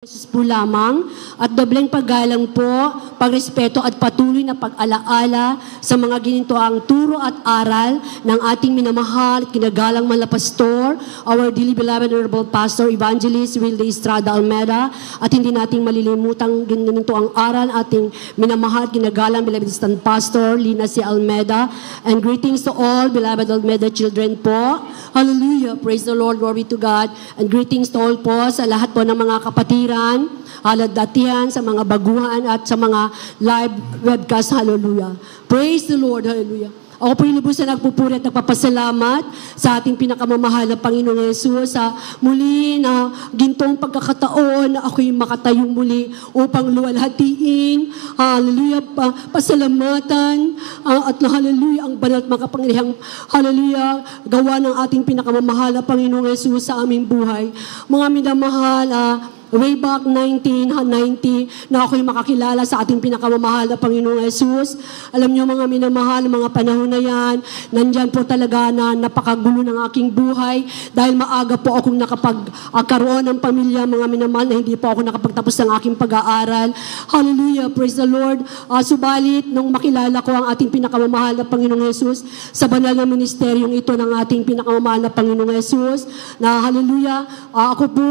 Jesus po lamang at dobleng paggalang po, pagrespeto at patuloy na pag-alaala sa mga ginintoang turo at aral ng ating minamahal at kinagalang mga pastor, our dearly beloved Honorable Pastor Evangelist Wilde Estrada Almeda, at hindi nating malilimutang ginintoang aral ating minamahal at kinagalang beloved Assistant Pastor Lina C. Almeda, and greetings to all beloved Almeda children po. Hallelujah, praise the Lord, glory to God, and greetings to all po sa lahat po ng mga kapatid, haladatihan, sa mga baguhan at sa mga live webcast. Hallelujah. Praise the Lord. Hallelujah. Ako po yung lubos na nagpupuri at nagpapasalamat sa ating pinakamamahal na Panginoong Yesus sa muli na gintong pagkakataon na ako'y makatayong muli upang luwalhatiin, hallelujah, pasalamatan, at hallelujah, ang banal at makapangyarihang, hallelujah, gawa ng ating pinakamamahal na Panginoong Yesus sa aming buhay. Mga minamahal, way back 1990 na ako'y makakilala sa ating pinakamamahal na Panginoong Yesus. Alam niyo mga minamahal, mga panahon na yan, nandyan po talaga na napakagulo ng aking buhay dahil maaga po akong nakapagkaroon ng pamilya, mga minamahal, na hindi po ako nakapagtapos ng aking pag-aaral. Hallelujah, praise the Lord. Subalit, nung makilala ko ang ating pinakamamahal na Panginoong Yesus sa banal na ministeryong ito ng ating pinakamamahal na Panginoong Yesus, na hallelujah, ako po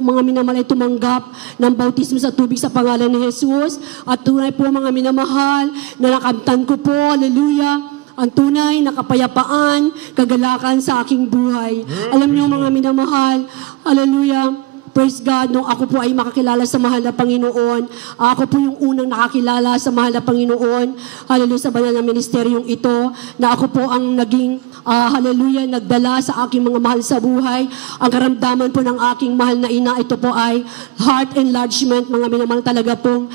mga minamahal ay tumanggap ng bautismo sa tubig sa pangalan ni Jesus, at tunay po mga minamahal na nakamtan ko po, hallelujah, ang tunay na kapayapaan, kagalakan sa aking buhay. Alam niyo mga minamahal, hallelujah, praise God, nung ako po ay makakilala sa mahal na Panginoon, ako po yung unang nakakilala sa mahal na Panginoon, hallelujah, sa banal na ministeryong ito, na ako po ang naging, hallelujah, nagdala sa aking mga mahal sa buhay. Ang karamdaman po ng aking mahal na ina, ito po ay heart enlargement, mga minamahal, talaga pong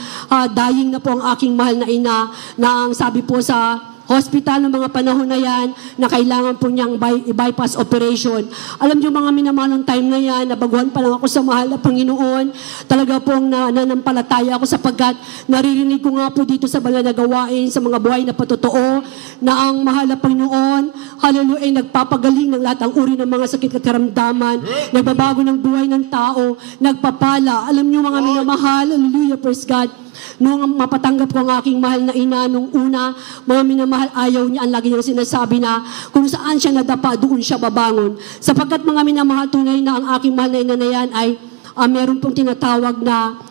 dying na po ang aking mahal na ina, na ang sabi po sa hospital ng mga panahon na yan, na kailangan po niyang bypass operation. Alam niyo mga minamahal, ng time na yan, nabaguhan pa lang ako sa mahal na Panginoon, talaga pong nananampalataya ako sapagkat naririnig ko nga po dito sa banal na gawain, sa mga buhay na patotoo, na ang mahal na Panginoon, hallelujah, ay nagpapagaling ng lahat ang uri ng mga sakit at karamdaman, nagbabago ng buhay ng tao, nagpapala. Alam niyo mga minamahal, hallelujah, praise God, nung mapatanggap ko ang aking mahal na ina nung una, mga minamahal, ayaw niya, ang lagi niyang sinasabi na kung saan siya nadapa, doon siya babangon. Sapagkat mga minamahal, tunay na ang aking mahal na ina na yan ay meron pong tinatawag na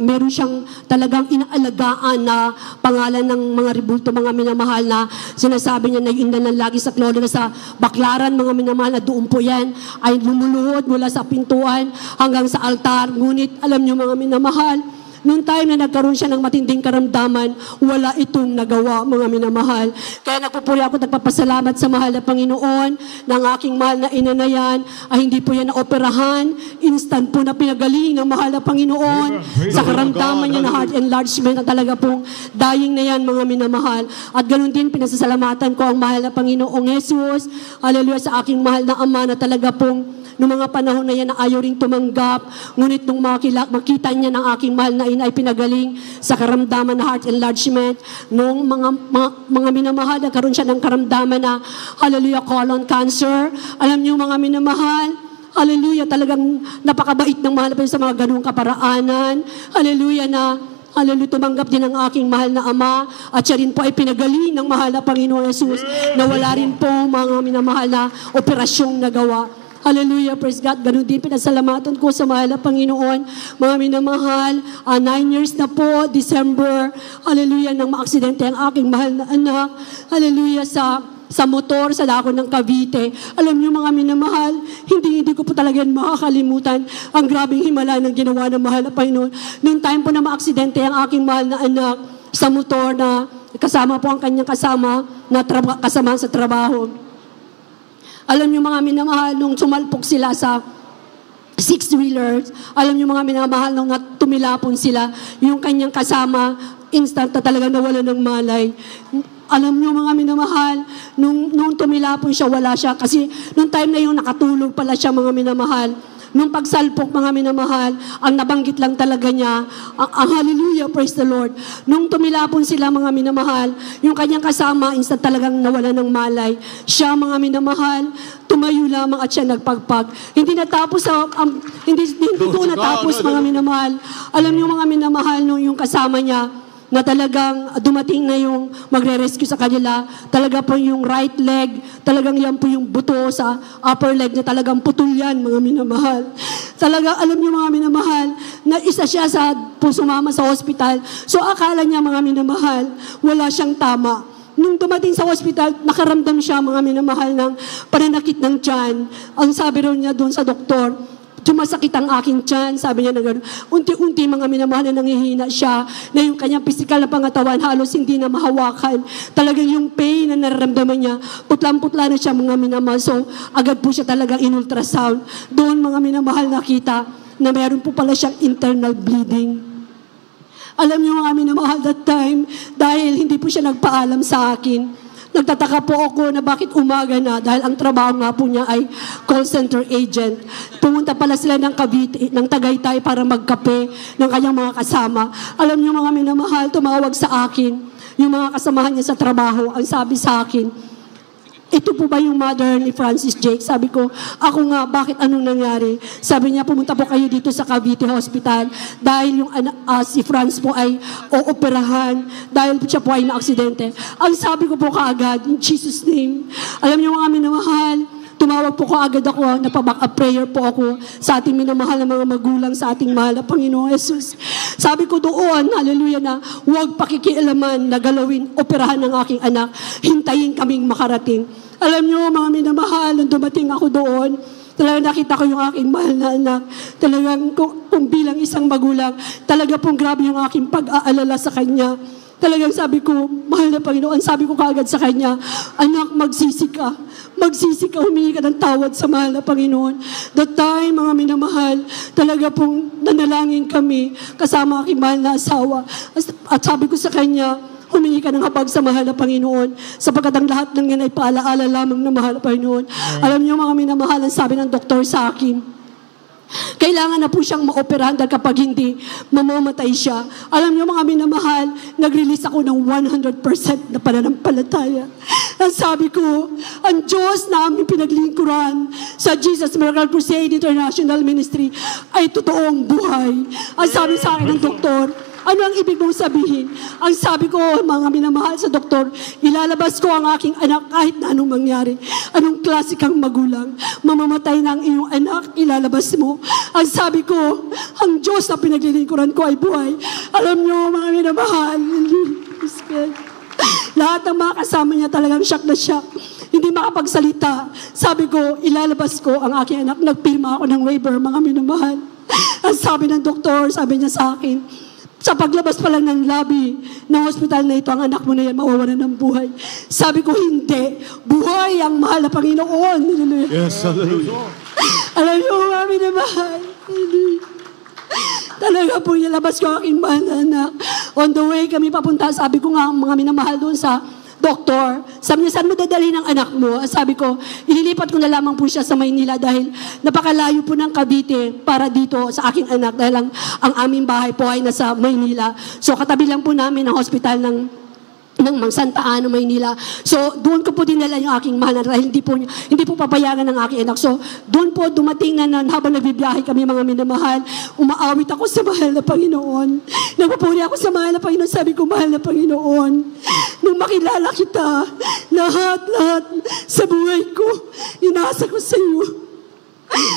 meron siyang talagang inaalagaan na pangalan ng mga ribulto, mga minamahal, na sinasabi niya na yun na lagi sa klolo na sa baklaran, mga minamahal, na doon po yan ay lumuluhod mula sa pintuan hanggang sa altar. Ngunit alam niyo mga minamahal, noong time na nagkaroon siya ng matinding karamdaman, wala itong nagawa, mga minamahal. Kaya nagpupuri ako, nagpapasalamat sa mahal na Panginoon ng aking mahal na ina na yan, ay hindi po yan naoperahan, instant po na pinagaling ng mahal na Panginoon sa karamdaman niya na heart enlargement, na talaga pong dying na yan, mga minamahal. At ganoon din, pinasasalamatan ko ang mahal na Panginoong Jesus, hallelujah, sa aking mahal na Ama, na talaga pong noong mga panahon na yan na ayaw rin tumanggap, ngunit nung makita niya ng aking mahal na ina ay pinagaling sa karamdaman na heart enlargement, nung mga minamahal, nagkaroon siya ng karamdaman na, hallelujah, colon cancer. Alam niyo mga minamahal, hallelujah, talagang napakabait ng mahal pa sa mga ganung kaparaanan. Hallelujah, na hallelujah, tumanggap din ang aking mahal na Ama, at siya rin po ay pinagaling ng mahal na Panginoon Jesus, na wala rin po mga minamahal na operasyong nagawa. Hallelujah, praise God. Ganun din pinasalamatan ko sa mahal na Panginoon. Mga minamahal, 9 years na po, December, hallelujah, nang maaksidente ang aking mahal na anak. Hallelujah, sa motor, sa dako ng Cavite. Alam niyo mga minamahal, hindi ko po talaga yan makakalimutan ang grabing himala ng ginawa ng mahal na Panginoon. Noong time po na maaksidente ang aking mahal na anak sa motor, na kasama po ang kanyang kasama sa trabaho. Alam niyo mga minamahal, nung sumalpok sila sa six-wheelers, alam niyo mga minamahal, nung tumilapon sila, yung kanyang kasama, instant na talaga nawala ng malay. Alam niyo mga minamahal, nung tumilapon siya, wala siya. Kasi nung time na yun, nakatulog pala siya, mga minamahal. Nung pagsalpok, mga minamahal, ang nabanggit lang talaga niya, ang hallelujah, praise the Lord. Nung tumilapon sila, mga minamahal, yung kanyang kasama, instant talagang nawala ng malay. Siya, mga minamahal, tumayo lamang at siya nagpagpag. Hindi natapos, hindi doon natapos, mga minamahal. Alam niyo, mga minamahal, nung yung kasama niya, na talagang dumating na yung magre-rescue sa kanila, talaga po yung right leg, talagang yan po yung buto sa upper leg na talagang putol yan, mga minamahal. Talaga, alam niyo mga minamahal, na isa siya sa sumama sa hospital. So akala niya, mga minamahal, wala siyang tama. Nung dumating sa hospital, nakaramdam siya, mga minamahal, ng pananakit ng tiyan. Ang sabi rin niya doon sa doktor, sumasakit ang aking tiyan, sabi niya na gano'n. Unti-unti, mga minamahal, na nangihina siya, na yung kanyang physical na pangatawan halos hindi na mahawakan. Talagang yung pain na nararamdaman niya, putlang-putla na siya, mga minamahal. So, agad po siya talagang in-ultrasound. Doon, mga minamahal, nakita na meron po pala siyang internal bleeding. Alam niyo, mga minamahal, that time, dahil hindi po siya nagpaalam sa akin, nagtataka po ako na bakit umaga na dahil ang trabaho nga po niya ay call center agent. Pumunta pala sila ng Cavite, ng Tagaytay para magkape ng kanyang mga kasama. Alam niyo, mga minamahal, tumawag sa akin yung mga kasamahan niya sa trabaho. Ang sabi sa akin, ito po ba yung mother ni Francis Jake? Sabi ko, ako nga, bakit anong nangyari? Sabi niya, pumunta po kayo dito sa Cavite Hospital dahil yung si Franz po ay ooperahan dahil siya po ay na-aksidente. Ang sabi ko po kaagad, in Jesus' name, alam niyo mga minamahal, tumawag po ko agad ako, napaback up prayer po ako sa ating minamahal na mga magulang, sa ating mahal na Panginoong Jesus. Sabi ko doon, hallelujah, na huwag pakikialaman na galawin, operahan ng aking anak, hintayin kaming makarating. Alam niyo, mga minamahal, nung dumating ako doon, talagang nakita ko yung aking mahal na anak. Talagang kung bilang isang magulang, talaga pong grabe yung aking pag-aalala sa kanya. Talagang sabi ko, mahal na Panginoon, sabi ko kaagad sa kanya, anak, magsisi ka, humingi ka ng tawad sa mahal na Panginoon. That time, mga minamahal, talaga pong nanalangin kami, kasama aking mahal na asawa. At sabi ko sa kanya, humingi ka ng habag sa mahal na Panginoon, sapagkat ang lahat ng yan ay paalaala lamang ng mahal na Panginoon. Alam niyo, mga minamahal, ang sabi ng doktor sa akin, kailangan na po siyang maoperahan dahil kapag hindi, mamamatay siya. Alam niyo, mga minamahal, nag-release ako ng 100% na pananampalataya. Ang sabi ko, ang Diyos na aming pinaglingkuran sa Jesus Miracle Crusade International Ministry ay totoong buhay. Ang sabi sa akin ng doktor, ano ang ibig mong sabihin? Ang sabi ko, mga minamahal sa doktor, ilalabas ko ang aking anak kahit na anong mangyari. Anong klase kang magulang? Mamamatay na ang iyong anak, ilalabas mo. Ang sabi ko, ang Diyos na pinaglilingkuran ko ay buhay. Alam niyo, mga minamahal, lahat ng mga kasama niya talagang shock na shock. Hindi makapagsalita. Sabi ko, ilalabas ko ang aking anak. Nagpirma ako ng waiver, mga minamahal. Ang sabi ng doktor, sabi niya sa akin, sa paglabas pa lang ng lobby ng hospital na ito, ang anak mo na yan mawawalan ng buhay. Sabi ko, hindi. Buhay ang mahal na Panginoon. Yes, hallelujah. Alam niyo, mami na mahal. Talaga po, nilabas ko aking mahal na anak. On the way kami papunta, sabi ko nga, mga minamahal doon sa doktor, sabi niya, saan mo dadalhin ang anak mo? Sabi ko, ililipat ko na lamang po siya sa Maynila dahil napakalayo po ng Cavite para dito sa aking anak dahil ang aming bahay po ay nasa Maynila. So katabi lang po namin ang hospital ng Santa Ana, Maynila. So, doon ko po dinala yung aking mahal na dahil hindi po papayagan ng aking anak. So, doon po dumating na habang nagbibiyahe kami, mga minamahal, umaawit ako sa mahal na Panginoon. Nagpupuri ako sa mahal na Panginoon. Sabi ko, mahal na Panginoon, nung makilala kita, lahat sa buhay ko, inasa ko sa iyo.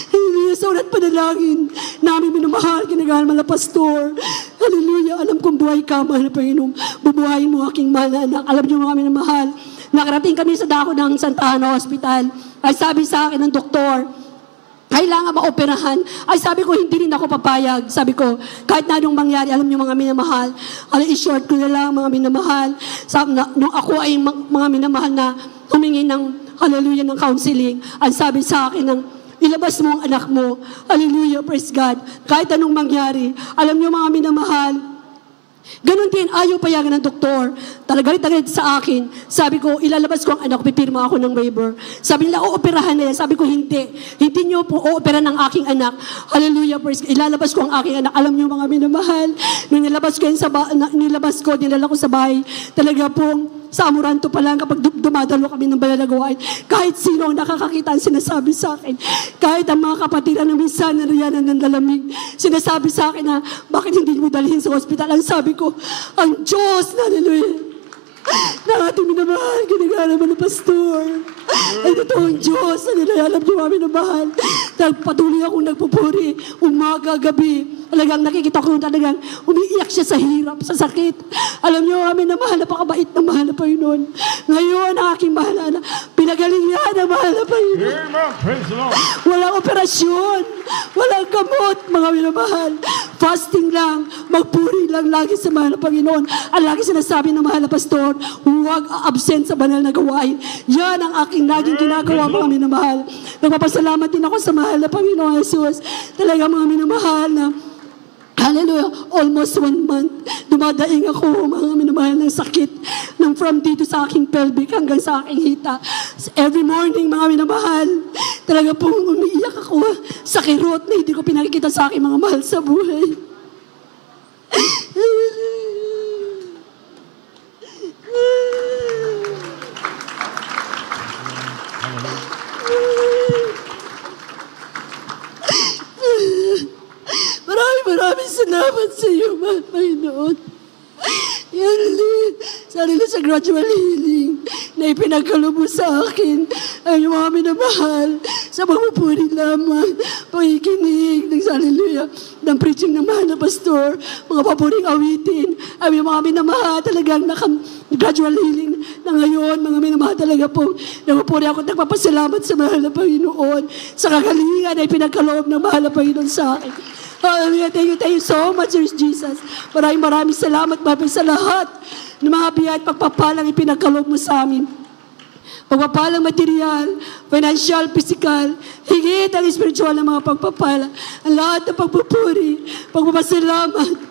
Hallelujah, sa ulat panalangin namin minamahal, kinagahan mga pastor. Hallelujah, alam kong buhay ka, mahal na Panginoon. Bubuhayin mo aking mahal na anak. Alam niyo mga minamahal, nakarating kami sa dako ng Santa Ana Hospital. Ay sabi sa akin ng doktor, kailangan maoperahan. Ay sabi ko, hindi rin ako papayag. Sabi ko, kahit na anong mangyari, alam niyo mga minamahal, i-short ko na lang mga minamahal. Nung ako ay mga minamahal na humingi ng, hallelujah, ng counseling, ang sabi sa akin ng, ilabas mo ang anak mo. Hallelujah, praise God. Kahit anong mangyari. Alam niyo mga minamahal, Ganon din, ayaw payagan ng doktor. Tagalit sa akin. Sabi ko, ilalabas ko ang anak, pipirma ako ng waiver. Sabi nila, ooperahan na yan. Sabi ko, hindi. Hindi niyo po ooperahan ng aking anak. Hallelujah, praise God. Ilalabas ko ang aking anak. Alam niyo mga minamahal, nung nilabas ko, dinala ko sa bahay, talaga pong sa Amoranto pa lang, kapag dumadalo kami ng banal na gawain, kahit sino ang nakakakita ang sinasabi sa akin, kahit ang mga kapatiran ng minsan na riyanan ng lalamig, sinasabi sa akin na, bakit hindi mo dalhin sa hospital? Ang sabi ko, ang Diyos, hallelujah, na ating minamahal, ginagana mo ng pastor. Ay totoong Diyos, alam niyo kami minamahal. Patuloy akong nagpupuri, umaga, gabi. Talagang nakikita ko talagang umiiyak siya sa hirap, sa sakit. Alam niyo kami na mahal, napakabait na mahal na Panginoon. Ngayon, ang aking mahal na pinagaling niya na mahal na Panginoon. Walang operasyon, walang gamot, mga minamahal. Fasting lang, magpuri lang lagi sa mahal na Panginoon. Ang lagi sinasabi ng mahal na pastor, huwag absent sa banal na gawain. Yan ang aking laging ginagawa, mga minamahal. Nagpapasalamat din ako sa mahal na Panginoon Jesus. Talaga mga minamahal na hallelujah, almost 1 month, dumadaing ako, mga minamahal, ng sakit, ng from dito sa aking pelvic hanggang sa aking hita. Every morning, mga minamahal, talaga pong umiiyak ako sa kirot na hindi ko pinakikita sa aking mga mahal sa buhay. Maraming salamat sa iyo, Panginoon. Yan ulit, sa gradual healing na ipinagkaloob sa akin ay yung mga minamahal sa pagpupuri lamang, pakikinig ng hallelujah, ng preaching ng mahal na pastor, mga papuring awitin, ay yung mga minamahal talagang gradual healing na ngayon, mga minamahal talaga po, nagpupuri ako, nagpapasalamat sa mahal na Panginoon, sa kagalingan na ipinagkaloob ng mahal na Panginoon sa akin. Hallelujah, thank you so much, Lord Jesus. Maraming salamat, Baba, sa lahat ng mga biyaya at pagpapalang ipinagkaloob mo sa amin. Pagpapalang material, financial, physical, higit ang spiritual na mga pagpapala. Ang lahat ng pagpupuri, pagpapasalamat,